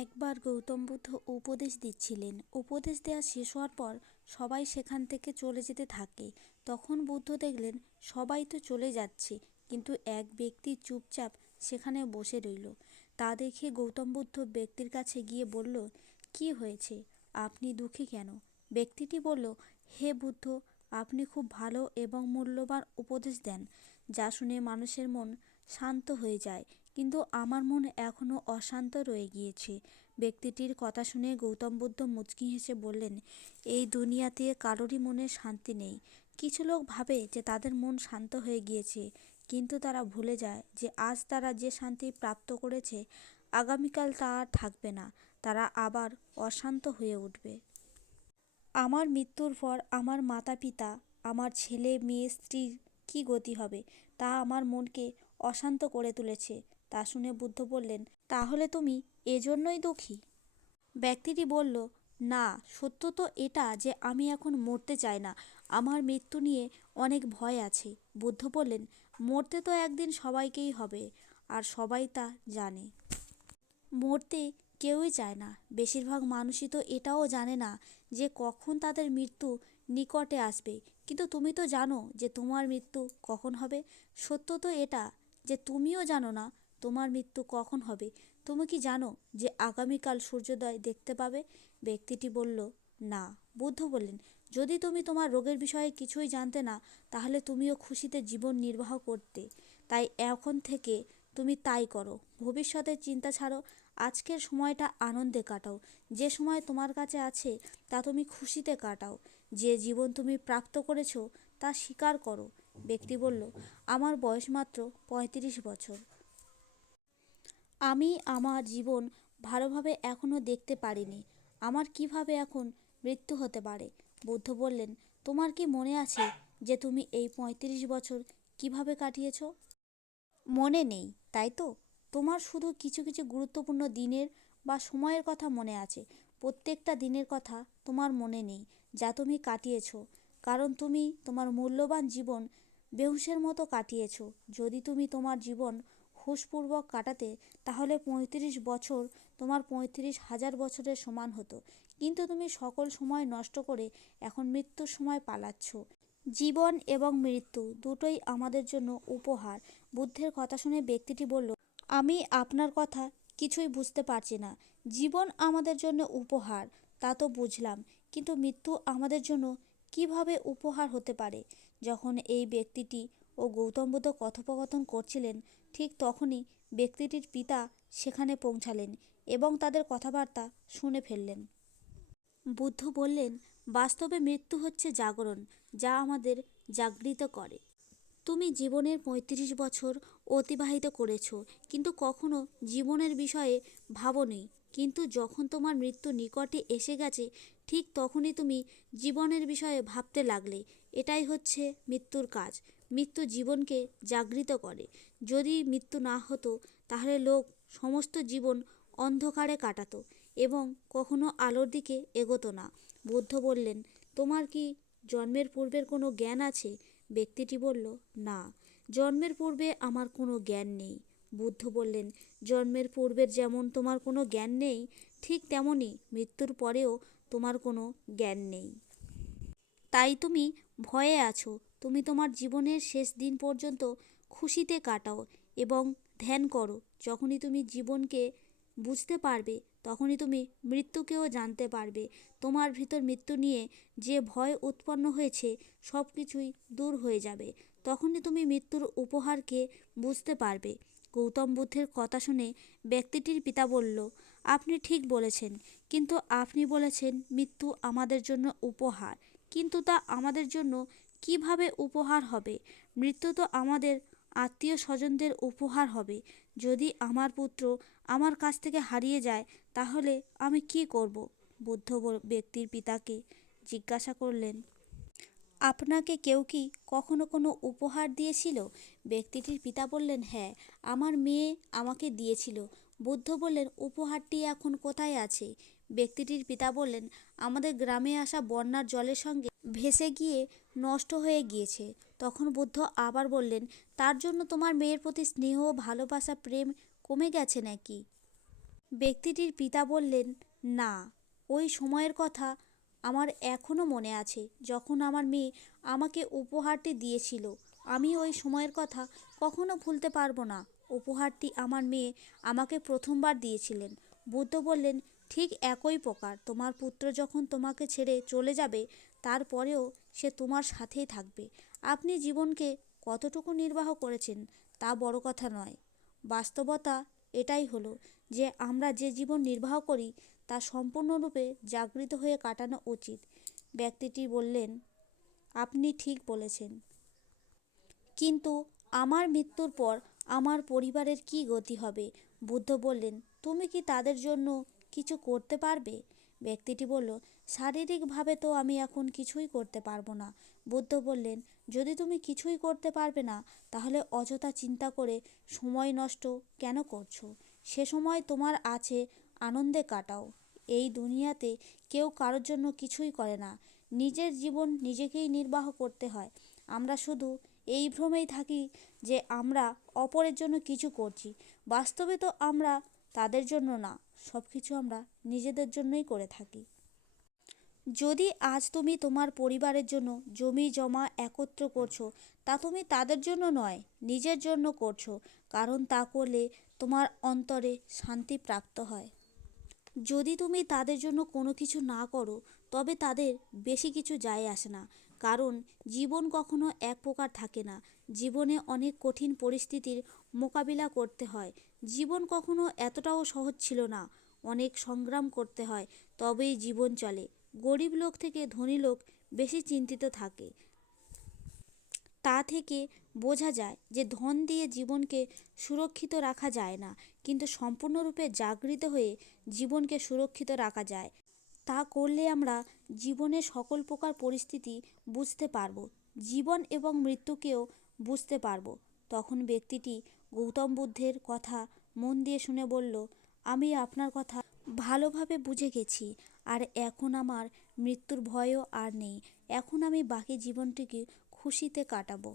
একবার গৌতম বুদ্ধ উপদেশ দিচ্ছিলেন। উপদেশ দেওয়া শেষ হওয়ার পর সবাই সেখান থেকে চলে যেতে থাকে। তখন বুদ্ধ দেখলেন সবাই তো চলে যাচ্ছে, কিন্তু এক ব্যক্তি চুপচাপ সেখানে বসে রইল। তা দেখে গৌতম বুদ্ধ ব্যক্তির কাছে গিয়ে বলল, কি হয়েছে, আপনি দুঃখী কেন? ব্যক্তিটি বলল, হে বুদ্ধ, আপনি খুব ভালো এবং মূল্যবান উপদেশ দেন, যা শুনে মানুষের মন শান্ত হয়ে যায়, কিন্তু আমার মন এখনও অশান্ত রয়ে গিয়েছে। ব্যক্তিটির কথা শুনে গৌতম বুদ্ধ মুচকি হেসে বললেন, এই দুনিয়াতে কারোরই মনে শান্তি নেই। কিছু লোক ভাবে যে তাদের মন শান্ত হয়ে গিয়েছে, কিন্তু তারা ভুলে যায় যে আজ তারা যে শান্তি প্রাপ্ত করেছে, আগামীকাল তা আর থাকবে না, তারা আবার অশান্ত হয়ে উঠবে। আমার মৃত্যুর পর আমার মাতা পিতা, আমার ছেলে মেয়ে স্ত্রীর কী গতি হবে, তা আমার মনকে অশান্ত করে তুলেছে। তা শুনে বুদ্ধ বললেন, তাহলে তুমি এজন্যই দুঃখী? ব্যক্তিটি বলল, না, সত্য তো এটা যে আমি এখন মরতে চাই না, আমার মৃত্যু নিয়ে অনেক ভয় আছে। বুদ্ধ বললেন, মরতে তো একদিন সবাইকেই হবে, আর সবাই তা জানে। মরতে কেউই চায় না, বেশিরভাগ মানুষই তো এটাও জানে না যে কখন তাদের মৃত্যু নিকটে আসবে। কিন্তু তুমি তো জানো যে তোমার মৃত্যু কখন হবে। সত্য তো এটা যে তুমিও জানো না তোমার মৃত্যু কখন হবে। তুমি কি জানো যে আগামীকাল সূর্যোদয় দেখতে পাবে? ব্যক্তিটি বলল, না। বুদ্ধ বললেন, যদি তুমি তোমার রোগের বিষয়ে কিছুই জানতে না, তাহলে তুমিও খুশিতে জীবন নির্বাহ করতে। তাই এখন থেকে তুমি তাই করো, ভবিষ্যতের চিন্তা ছাড়ো, আজকের সময়টা আনন্দে কাটাও। যে সময় তোমার কাছে আছে তা তুমি খুশিতে কাটাও। যে জীবন তুমি প্রাপ্ত করেছো তা স্বীকার করো। ব্যক্তি বলল, আমার বয়স মাত্র ৩৫ বছর। আমি আমার জীবন ভালোভাবে এখনও দেখতে পারিনি। আমার কিভাবে এখন মৃত্যু হতে পারে? বুদ্ধ বললেন, তোমার কি মনে আছে যে তুমি এই ৩৫ বছর কিভাবে কাটিয়েছো? মনে নেই, তাই তো? তোমার শুধু কিছু কিছু গুরুত্বপূর্ণ দিনের বা সময়ের কথা মনে আছে। প্রত্যেকটা দিনের কথা তোমার মনে নেই যা তুমি কাটিয়েছো, কারণ তুমি তোমার মূল্যবান জীবন বেহুশের মতো কাটিয়েছো। যদি তুমি তোমার জীবন হুঁশপূর্বক কাটাতে, তাহলে ৩৫ বছর তোমার ৩৫,০০০ বছরের সমান হতো। কিন্তু তুমি সকল সময় নষ্ট করে এখন মৃত্যুর সময় পালাচ্ছ। জীবন এবং মৃত্যু দুটোই আমাদের জন্য উপহার। বুদ্ধের কথা শুনে ব্যক্তিটি বলল, আমি আপনার কথা কিছুই বুঝতে পারছি না। জীবন আমাদের জন্য উপহার, তা তো বুঝলাম, কিন্তু মৃত্যু আমাদের জন্য কিভাবে উপহার হতে পারে? যখন এই ব্যক্তিটি ও গৌতম বুদ্ধ কথোপকথন করছিলেন, ঠিক তখনই ব্যক্তিটির পিতা সেখানে পৌঁছালেন এবং তাদের কথাবার্তা শুনে ফেললেন। বুদ্ধ বললেন, বাস্তবে মৃত্যু হচ্ছে জাগরণ, যা আমাদের জাগৃত করে। তুমি জীবনের ৩৫ বছর অতিবাহিত করেছো, কিন্তু কখনো জীবনের বিষয়ে ভাবোনি। কিন্তু যখন তোমার মৃত্যু নিকটে এসে গেছে, ঠিক তখনই তুমি জীবনের বিষয়ে ভাবতে লাগলে। এটাই হচ্ছে মৃত্যুর কাজ। মৃত্যু জীবনকে জাগৃত করে। যদি মৃত্যু না হতো, তাহলে লোক সমস্ত জীবন অন্ধকারে কাটাতো এবং কখনো আলোর দিকে এগোতো না। বুদ্ধ বললেন, তোমার কি জন্মের পূর্বের কোনো জ্ঞান আছে? ব্যক্তিটি বলল, না, জন্মের পূর্বে আমার কোনো জ্ঞান নেই। বুদ্ধ বললেন, জন্মের পূর্বের যেমন তোমার কোনো জ্ঞান নেই, ঠিক তেমনই মৃত্যুর পরেও তোমার কোনো জ্ঞান নেই। তাই তুমি ভয়ে আছো। তুমি তোমার জীবনের শেষ দিন পর্যন্ত খুশিতে কাটাও এবং ধ্যান করো। যখনই তুমি জীবনকে বুঝতে পারবে, তখনই তুমি মৃত্যুকেও জানতে পারবে। তোমার ভিতর মৃত্যু নিয়ে যে ভয় উৎপন্ন হয়েছে, সব কিছুই দূর হয়ে যাবে। তখনই তুমি মৃত্যুর উপহারকে বুঝতে পারবে। গৌতম বুদ্ধের কথা শুনে ব্যক্তিটির পিতা বলল, আপনি ঠিক বলেছেন, কিন্তু আপনি বলেছেন মৃত্যু আমাদের জন্য উপহার। কিন্তু তা আমাদের জন্য কিভাবে উপহার হবে? মৃত্যু তো আমাদের আত্মীয় স্বজনদের উপহার হবে। যদি আমার পুত্র আমার কাছ থেকে হারিয়ে যায়, তাহলে আমি কি করব? বুদ্ধ ব্যক্তির পিতাকে জিজ্ঞাসা করলেন, আপনাকে কেউ কি কখনো কোনো উপহার দিয়েছিল? ব্যক্তিটির পিতা বললেন, হ্যাঁ, আমার মেয়ে আমাকে দিয়েছিল। বুদ্ধ বললেন, উপহারটি এখন কোথায় আছে? ব্যক্তিটির পিতা বললেন, আমাদের গ্রামে আসা বন্যার জলের সঙ্গে ভেসে গিয়ে নষ্ট হয়ে গিয়েছে। তখন বুদ্ধ আবার বললেন, তার জন্য তোমার মেয়ের প্রতি স্নেহ, ভালোবাসা, প্রেম কমে গেছে নাকি? ব্যক্তিটির পিতা বললেন, না, ওই সময়ের কথা আমার এখনও মনে আছে, যখন আমার মেয়ে আমাকে উপহারটি দিয়েছিল। আমি ওই সময়ের কথা কখনো ভুলতে পারবো না। উপহারটি আমার মেয়ে আমাকে প্রথমবার দিয়েছিলেন। বুদ্ধ বললেন, ঠিক একই প্রকার তোমার পুত্র যখন তোমাকে ছেড়ে চলে যাবে, তারপরেও সে তোমার সাথেই থাকবে। আপনি জীবনকে কতটুকু নির্বাহ করেছেন তা বড় কথা নয়। বাস্তবতা এটাই হলো যে আমরা যে জীবন নির্বাহ করি তা সম্পূর্ণরূপে জাগৃত হয়ে কাটানো উচিত। ব্যক্তিটি বললেন, আপনি ঠিক বলেছেন, কিন্তু আমার মৃত্যুর পর আমার পরিবারের কী গতি হবে? বুদ্ধ বললেন, তুমি কি তাদের জন্য কিছু করতে পারবে? ব্যক্তিটি বলল, শারীরিকভাবে তো আমি এখন কিছুই করতে পারবো না। বুদ্ধ বললেন, যদি তুমি কিছুই করতে পারবে না, তাহলে অযথা চিন্তা করে সময় নষ্ট কেন করছো? সে সময় তোমার আছে, আনন্দে কাটাও। এই দুনিয়াতে কেউ কারোর জন্য কিছুই করে না। নিজের জীবন নিজেকেই নির্বাহ করতে হয়। আমরা শুধু এই ভ্রমেই থাকি যে আমরা অপরের জন্য কিছু করছি। বাস্তবে তো আমরা তাদের জন্য না, সব কিছু আমরা নিজেদের জন্যই করে থাকি। যদি আজ তুমি তোমার পরিবারের জন্য জমি জমা একত্র করছো, তা তুমি তাদের জন্য নয়, নিজের জন্য করছো। কারণ তা করলে তোমার অন্তরে শান্তি প্রাপ্ত হয়। যদি তুমি তাদের জন্য কোনো কিছু না করো, তবে তাদের বেশি কিছু যায় আসে না। কারণ জীবন কখনো এক প্রকার থাকে না। জীবনে অনেক কঠিন পরিস্থিতির মোকাবিলা করতে হয়। জীবন কখনো এতটাও সহজ ছিল না। অনেক সংগ্রাম করতে হয়, তবেই জীবন চলে। গরিব লোক থেকে ধনী লোক বেশি চিন্তিত থাকে। তা থেকে বোঝা যায় যে ধন দিয়ে জীবনকে সুরক্ষিত রাখা যায় না, কিন্তু সম্পূর্ণরূপে জাগৃত হয়ে জীবনকে সুরক্ষিত রাখা যায়। তা করলে আমরা জীবনের সকল প্রকার পরিস্থিতি বুঝতে পারব, জীবন এবং মৃত্যুকেও বুঝতে পারব। তখন ব্যক্তিটি গৌতম বুদ্ধের কথা মন দিয়ে শুনে বলল, আমি আপনার কথা ভালোভাবে বুঝে গেছি, আর এখন আমার মৃত্যুর ভয়ও আর নেই। এখন আমি বাকি জীবনটিকে খুশিতে কাটাবো।